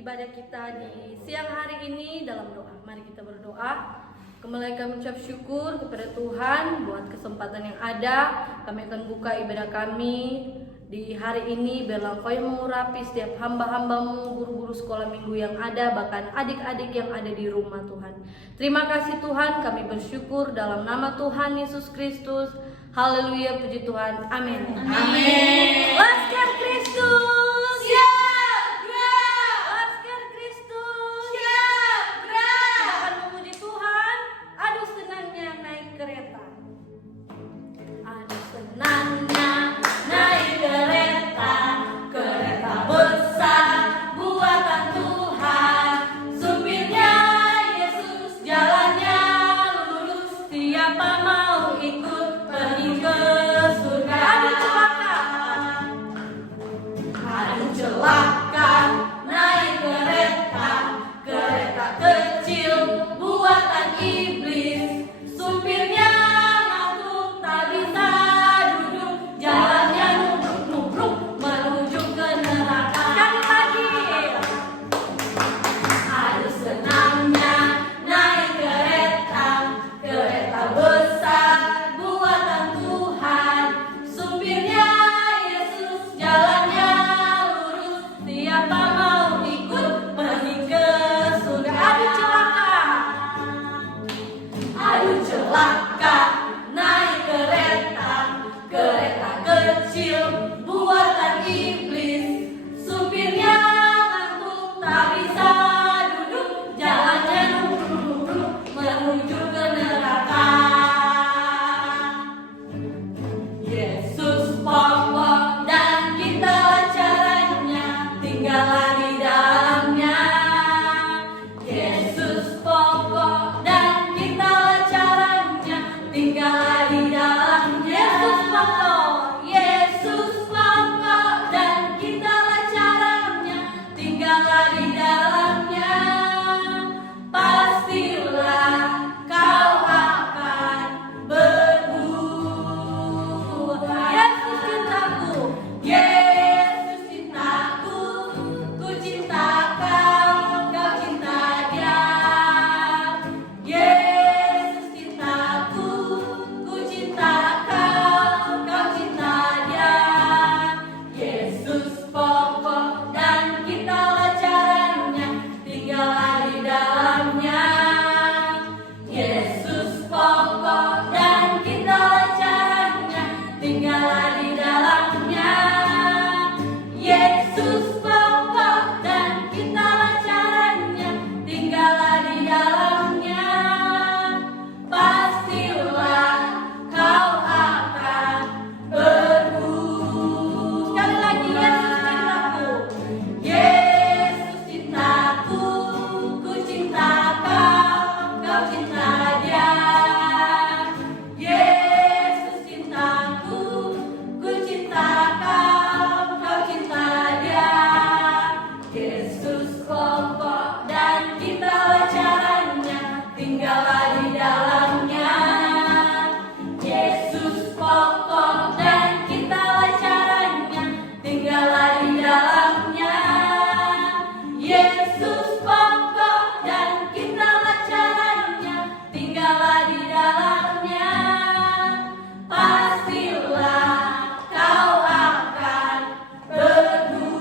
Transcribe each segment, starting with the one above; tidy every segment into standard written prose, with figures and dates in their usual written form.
ibadah kita di siang hari ini dalam doa. Mari kita berdoa. Kembali kami ucap syukur kepada Tuhan buat kesempatan yang ada. Kami akan buka ibadah kami di hari ini. Biarlah Engkau yang mengurapi setiap hamba-hambamu, guru-guru sekolah minggu yang ada, bahkan adik-adik yang ada di rumah Tuhan. Terima kasih Tuhan, kami bersyukur dalam nama Tuhan Yesus Kristus. Haleluya, puji Tuhan. Amin. Amin. Laskar Kristus. Siap gerak. Laskar Kristus. Siap gerak. Kita akan memuji Tuhan. Aduh senangnya naik kereta. Aduh senangnya naik kereta. Kereta besar buatan Tuhan. Supirnya Yesus, jalannya lurus. Siapa mau ikut pergi ke surga? Aduh celaka. Aduh celaka naik kereta. Kereta kecil buatan iblis. Supirnya ngantuk tak bisa duduk. Jalannya nubruk-nubruk menuju ke neraka. Sekali lagi. Aduh senangnya naik kereta. Kereta besar buatan Tuhan. Supirnya Yesus, jalannya lurus. Siapa mau ikut pergi ke surga? Aduh celaka. Aduh celaka naik kereta. Kereta kecil buatan iblis. Supirnya ngantuk tak bisa duduk. Jalannya nubruk-nubruk menuju ke neraka. Yesus pokok dan kitalah caranya, tinggallah di dalamnya. Yesus pokok dan kitalah caranya, tinggallah di dalamnya. Yesus pokok dan kitalah caranya, tinggallah di dalamnya. Pastilah kau akan berbuah. Yesus cintaku, Yesus cintaku, ku cinta kau, kau cinta dia. Yesus cintaku, ku cinta kau, kau cinta dia. Yesus pokok dan kitalah caranya, tinggallah di dalamnya. Yesus pokok dan kitalah caranya, tinggallah di dalamnya. Yesus pokok dan kitalah caranya, tinggallah di dalamnya. Pastilah kau akan berbuah. Sekali lagi, Yesus cintaku, ku cinta kau, kau cinta dia. Yesus cintaku, ku cinta kau, kau cinta dia. Yesus pokok dan kitalah caranya, tinggallah di dalamnya. Yesus pokok dan kitalah caranya, tinggallah di dalamnya. Yesus pokok dan kitalah caranya, tinggallah di dalamnya. Pastilah kau akan berbuah.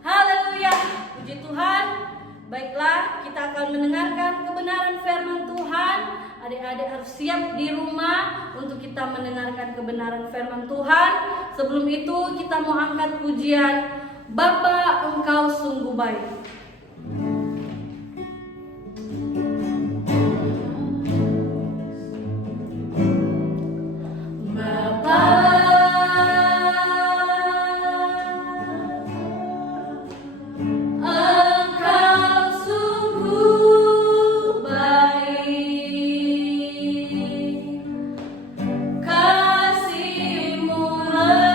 Haleluya, puji Tuhan. Baiklah, kita akan mendengarkan kebenaran firman Tuhan. Adik-adik harus siap di rumah untuk kita mendengarkan kebenaran firman Tuhan. Sebelum itu kita mau angkat pujian Bapa Engkau sungguh baik. Engkau sungguh baik, kasih-Mu melimpah.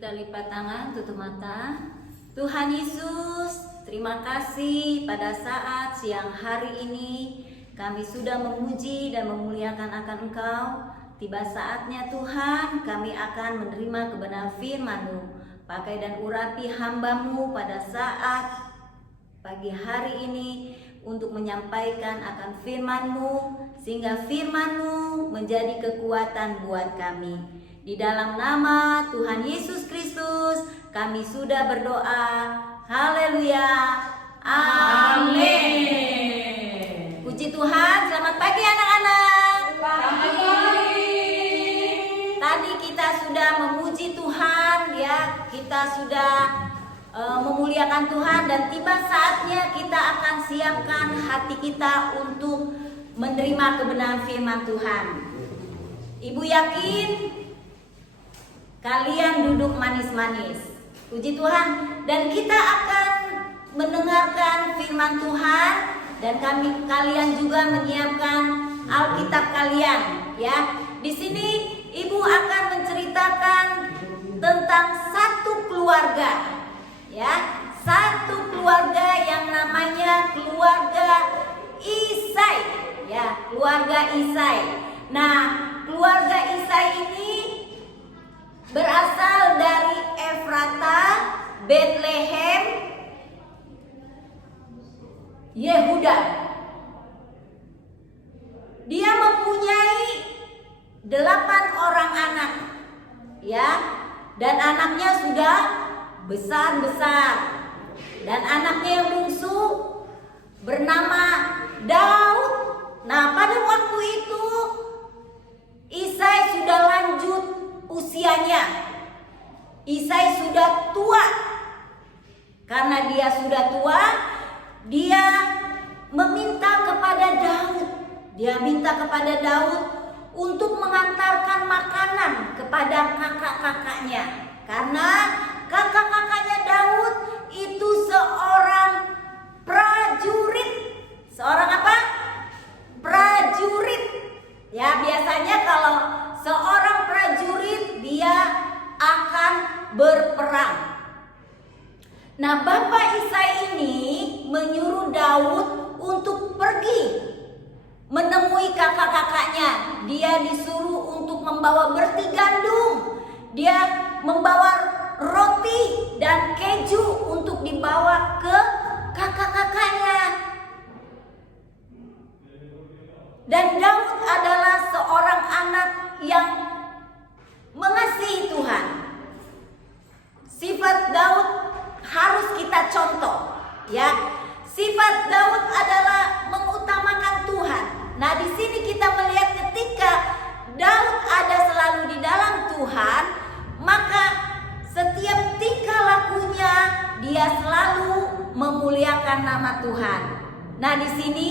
Kita lipat tangan, tutup mata. Tuhan Yesus, terima kasih pada saat siang hari ini kami sudah memuji dan memuliakan akan Engkau. Tiba saatnya Tuhan, kami akan menerima kebenaran firman-Mu. Pakai dan urapi hamba-Mu pada saat pagi hari ini untuk menyampaikan akan firman-Mu, sehingga firman-Mu menjadi kekuatan buat kami. Di dalam nama Tuhan Yesus Kristus kami sudah berdoa. Haleluya. Amin. Puji Tuhan. Selamat pagi anak-anak. Tadi kita sudah memuji Tuhan, ya. Kita sudah memuliakan Tuhan, dan tiba saatnya kita akan siapkan hati kita untuk menerima kebenaran firman Tuhan. Ibu yakin kalian duduk manis-manis. Puji Tuhan. Dan kita akan mendengarkan firman Tuhan, dan kalian juga menyiapkan Alkitab kalian, ya. Di sini Ibu akan menceritakan tentang satu keluarga, ya. Satu keluarga yang namanya keluarga Isai, ya, keluarga Isai. Nah, keluarga Isai ini berasal dari Efrata, Bethlehem, Yehuda. Dia mempunyai 8 orang anak, ya, dan anaknya sudah besar-besar. Dan anaknya yang bungsu bernama Daud. Nah, pada waktu itu Isai sudah lanjut usianya. Isai sudah tua. Karena dia sudah tua, dia meminta kepada Daud. Dia minta kepada Daud untuk mengantarkan makanan kepada kakak-kakaknya. Karena kakak-kakaknya Daud itu seorang prajurit. Seorang apa? Prajurit. Ya, biasanya kalau seorang prajurit dia akan berperang. Nah, Bapak Isai ini menyuruh Daud untuk pergi menemui kakak-kakaknya. Dia disuruh untuk membawa berti gandum. Dia membawa roti dan keju untuk dibawa ke kakak-kakaknya. Dan Daud adalah seorang anak yang mengasihi Tuhan. Sifat Daud harus kita contoh, ya. Sifat Daud adalah mengutamakan Tuhan. Nah, di sini kita melihat ketika Daud ada selalu di dalam Tuhan, maka setiap tingkah lakunya dia selalu memuliakan nama Tuhan. Nah, di sini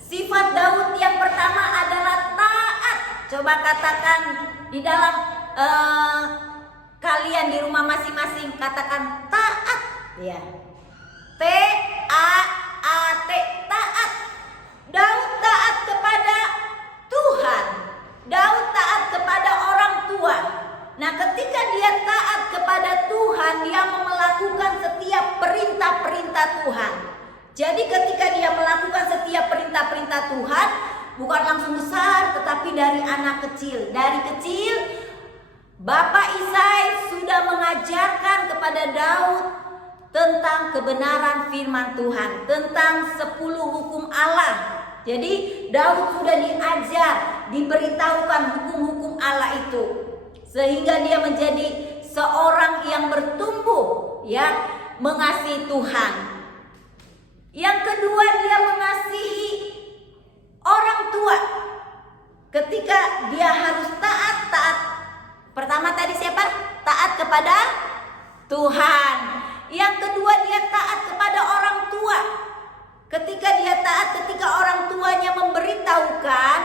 sifat Daud yang pertama adalah taat. Coba katakan di dalam kalian di rumah masing-masing, katakan taat, ya. T-A-A-T, taat. Daud taat kepada Tuhan. Daud taat kepada orang tua. Nah, ketika dia taat kepada Tuhan, dia melakukan setiap perintah-perintah Tuhan. Jadi ketika dia melakukan setiap perintah-perintah Tuhan, bukan langsung besar, tetapi dari anak kecil. Dari kecil, Bapak Isai sudah mengajarkan kepada Daud tentang kebenaran firman Tuhan, tentang 10 hukum Allah. Jadi Daud sudah diajar, diberitahukan hukum-hukum Allah itu, sehingga dia menjadi seorang yang bertumbuh, ya, mengasihi Tuhan. Yang kedua, dia mengasihi orang tua. Ketika dia harus taat. Pertama tadi siapa? Taat kepada Tuhan. Yang kedua, dia taat kepada orang tua. Ketika dia taat, ketika orang tuanya memberitahukan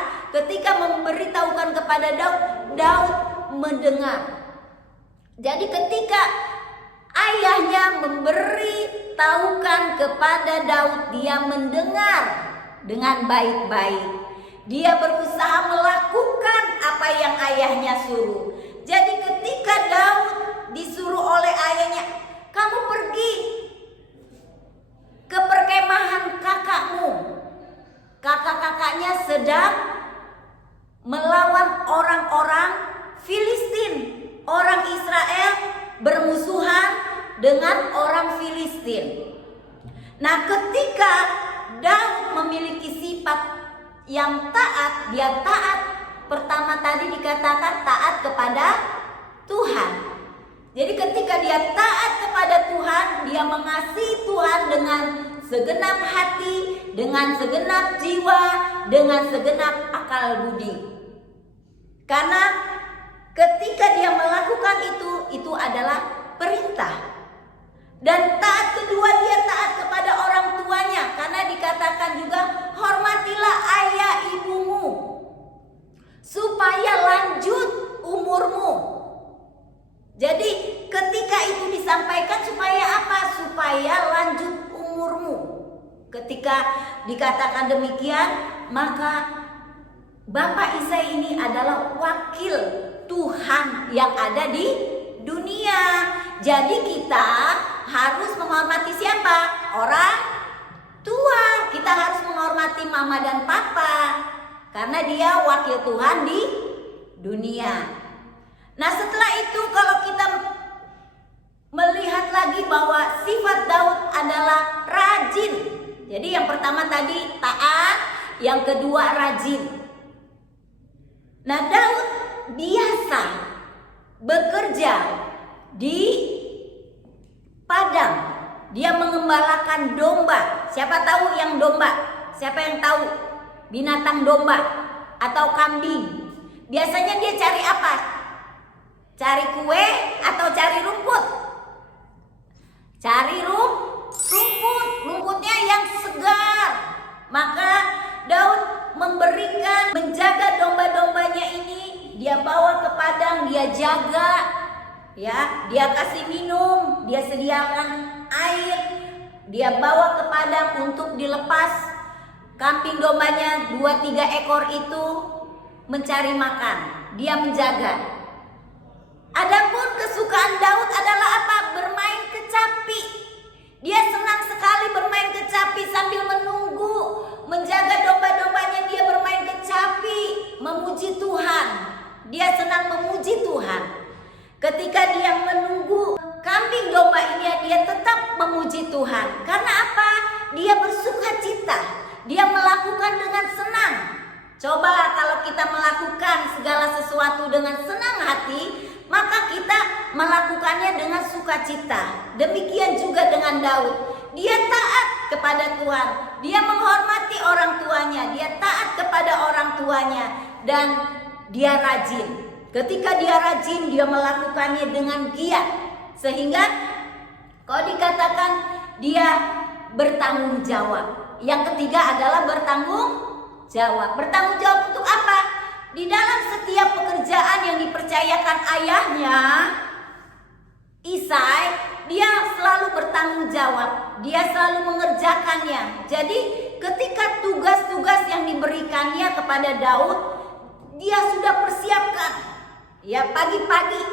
kepada Daud, Daud mendengar. Jadi ketika ayahnya memberitahukan kepada Daud, dia mendengar dengan baik-baik. Dia berusaha melakukan apa yang ayahnya suruh. Jadi ketika Daud disuruh oleh ayahnya, kamu pergi ke perkemahan kakakmu. Kakak-kakaknya sedang melawan orang-orang Filistin. Orang Israel bermusuhan dengan orang Filistin. Nah, ketika Daud memiliki sifat yang taat, dia taat. Pertama tadi dikatakan taat kepada Tuhan. Jadi ketika dia taat kepada Tuhan, dia mengasihi Tuhan dengan segenap hati, dengan segenap jiwa, dengan segenap akal budi. Karena ketika dia melakukan itu adalah perintah. Dan taat kedua, dia taat kepada orang tuanya, karena dikatakan juga hormatilah ayah ibumu supaya lanjut umurmu. Jadi ketika itu disampaikan supaya apa? Supaya lanjut umurmu. Ketika dikatakan demikian, maka Bapak Isa ini adalah wakil Tuhan yang ada di dunia. Jadi kita harus menghormati siapa? Orang tua. Kita harus menghormati mama dan papa, karena dia wakil Tuhan di dunia. Nah, setelah itu kalau kita melihat lagi bahwa sifat Daud adalah rajin. Jadi yang pertama tadi taat, yang kedua rajin. Nah, Daud biasa bekerja di padang. Dia mengembalakan domba. Siapa tahu yang domba? Siapa yang tahu binatang domba atau kambing? Biasanya dia cari apa? Cari kue atau cari rumput? Cari rumput. Rumputnya yang segar. Maka Daud menjaga domba-dombanya ini. Dia bawa ke padang, dia jaga, ya, dia kasih minum, dia sediakan air, dia bawa ke padang untuk dilepas. Kambing dombanya 2-3 ekor itu mencari makan, dia menjaga. Adapun kesukaan Daud adalah apa? Bermain kecapi. Dia senang sekali bermain kecapi sambil menunggu, menjaga domba-dombanya. Dia bermain kecapi, memuji Tuhan. Dia senang memuji Tuhan. Ketika dia menunggu kambing domba ini, dia tetap memuji Tuhan. Karena apa? Dia bersuka cita. Dia melakukan dengan senang. Coba kalau kita melakukan segala sesuatu dengan senang hati, maka kita melakukannya dengan sukacita. Demikian juga dengan Daud. Dia taat kepada Tuhan. Dia menghormati orang tuanya. Dia taat kepada orang tuanya. Dan dia rajin. Ketika dia rajin, dia melakukannya dengan giat. Sehingga kalau dikatakan dia bertanggung jawab. Yang ketiga adalah bertanggung jawab. Bertanggung jawab untuk apa? Di dalam setiap pekerjaan yang dipercayakan ayahnya, Isai, dia selalu bertanggung jawab. Dia selalu mengerjakannya. Jadi ketika tugas-tugas yang diberikannya kepada Daud, dia sudah persiapkan. Ya, pagi-pagi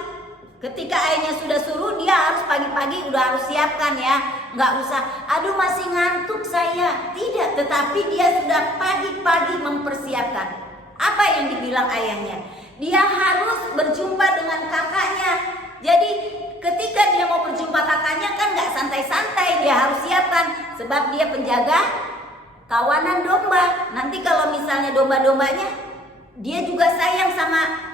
ketika ayahnya sudah suruh, dia harus pagi-pagi udah harus siapkan ya. Nggak usah, aduh masih ngantuk saya. Tidak, tetapi dia sudah pagi-pagi mempersiapkan. Apa yang dibilang ayahnya? Dia harus berjumpa dengan kakaknya. Jadi ketika dia mau berjumpa kakaknya kan nggak santai-santai, dia harus siapkan. Sebab dia penjaga kawanan domba. Nanti kalau misalnya domba-dombanya, dia juga sayang sama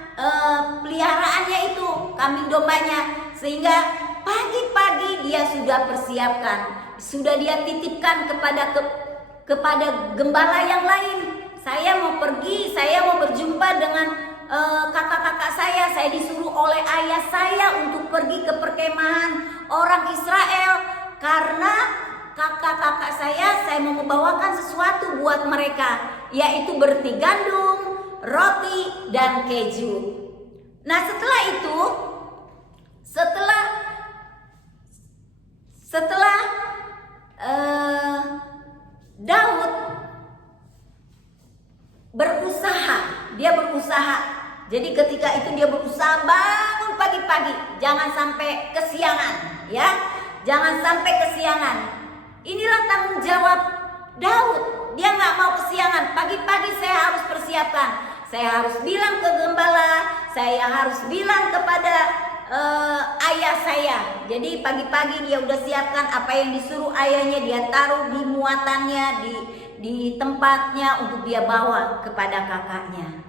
peliharaannya itu, kambing dombanya. Sehingga pagi-pagi dia sudah persiapkan. Sudah dia titipkan kepada gembala yang lain. Saya mau pergi, saya mau berjumpa dengan kakak-kakak saya disuruh oleh ayah saya untuk pergi ke perkemahan orang Israel. Karena kakak-kakak saya mau membawakan sesuatu buat mereka, yaitu berti gandum, roti, dan keju. Nah setelah itu, setelah Daud berusaha. Jadi ketika itu dia berusaha bangun pagi-pagi, jangan sampai kesiangan, ya. Jangan sampai kesiangan. Inilah tanggung jawab Daud. Dia nggak mau kesiangan. Pagi-pagi saya harus persiapkan. Saya harus bilang ke gembala, saya harus bilang kepada ayah saya. Jadi pagi-pagi dia udah siapkan apa yang disuruh ayahnya, dia taruh di muatannya, di tempatnya untuk dia bawa kepada kakaknya.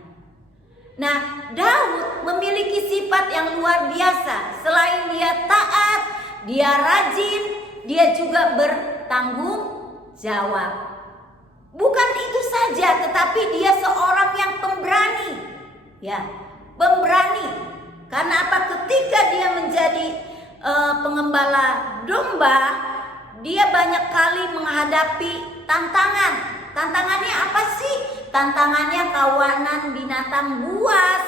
Nah, Daud memiliki sifat yang luar biasa. Selain dia taat, dia rajin, dia juga bertanggung jawab. Bukan itu saja, tetapi dia seorang yang pemberani. Ya, pemberani. Karena apa? Ketika dia menjadi pengembala domba, dia banyak kali menghadapi tantangan. Tantangannya apa sih? Tantangannya kawanan binatang buas,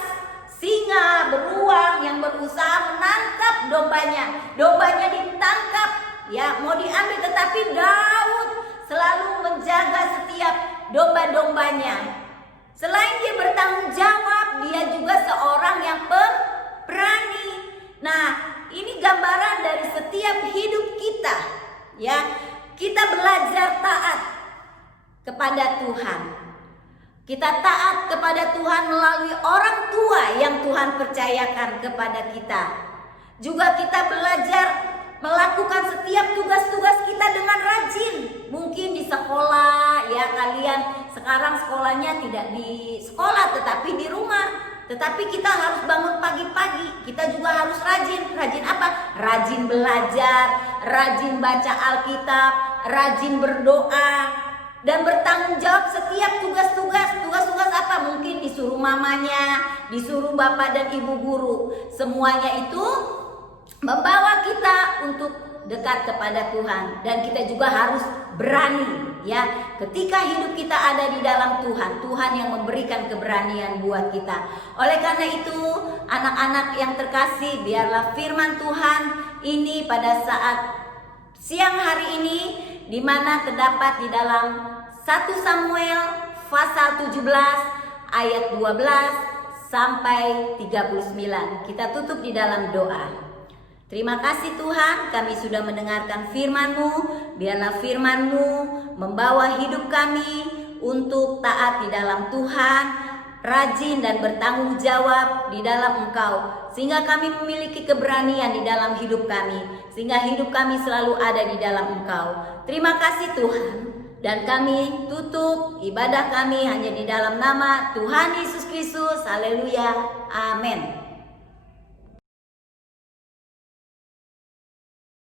singa, beruang yang berusaha menangkap dombanya. Dombanya ditangkap, ya mau diambil, tetapi Daud selalu menjaga setiap domba-dombanya. Selain dia bertanggung jawab, dia juga seorang yang pemberani. Nah, ini gambaran dari setiap hidup kita, ya. Kita belajar taat kepada Tuhan. Kita taat kepada Tuhan melalui orang tua yang Tuhan percayakan kepada kita. Juga kita belajar melakukan setiap tugas-tugas kita dengan rajin. Mungkin di sekolah, ya kalian sekarang sekolahnya tidak di sekolah tetapi di rumah. Tetapi kita harus bangun pagi-pagi. Kita juga harus rajin. Rajin apa? Rajin belajar, rajin baca Alkitab, rajin berdoa, dan bertanggung jawab setiap tugas-tugas. Tugas-tugas apa? Mungkin disuruh mamanya, disuruh bapak dan ibu guru. Semuanya itu membawa kita untuk dekat kepada Tuhan. Dan kita juga harus berani, ya. Ketika hidup kita ada di dalam Tuhan, Tuhan yang memberikan keberanian buat kita. Oleh karena itu, anak-anak yang terkasih, biarlah firman Tuhan ini pada saat siang hari ini, di mana terdapat di dalam 1 Samuel pasal 17 ayat 12 sampai 39. Kita tutup di dalam doa. Terima kasih Tuhan, kami sudah mendengarkan firman-Mu. Biarlah firman-Mu membawa hidup kami untuk taat di dalam Tuhan, rajin dan bertanggung jawab di dalam Engkau, sehingga kami memiliki keberanian di dalam hidup kami, sehingga hidup kami selalu ada di dalam Engkau. Terima kasih Tuhan. Dan kami tutup ibadah kami hanya di dalam nama Tuhan Yesus Kristus. Haleluya. Amin.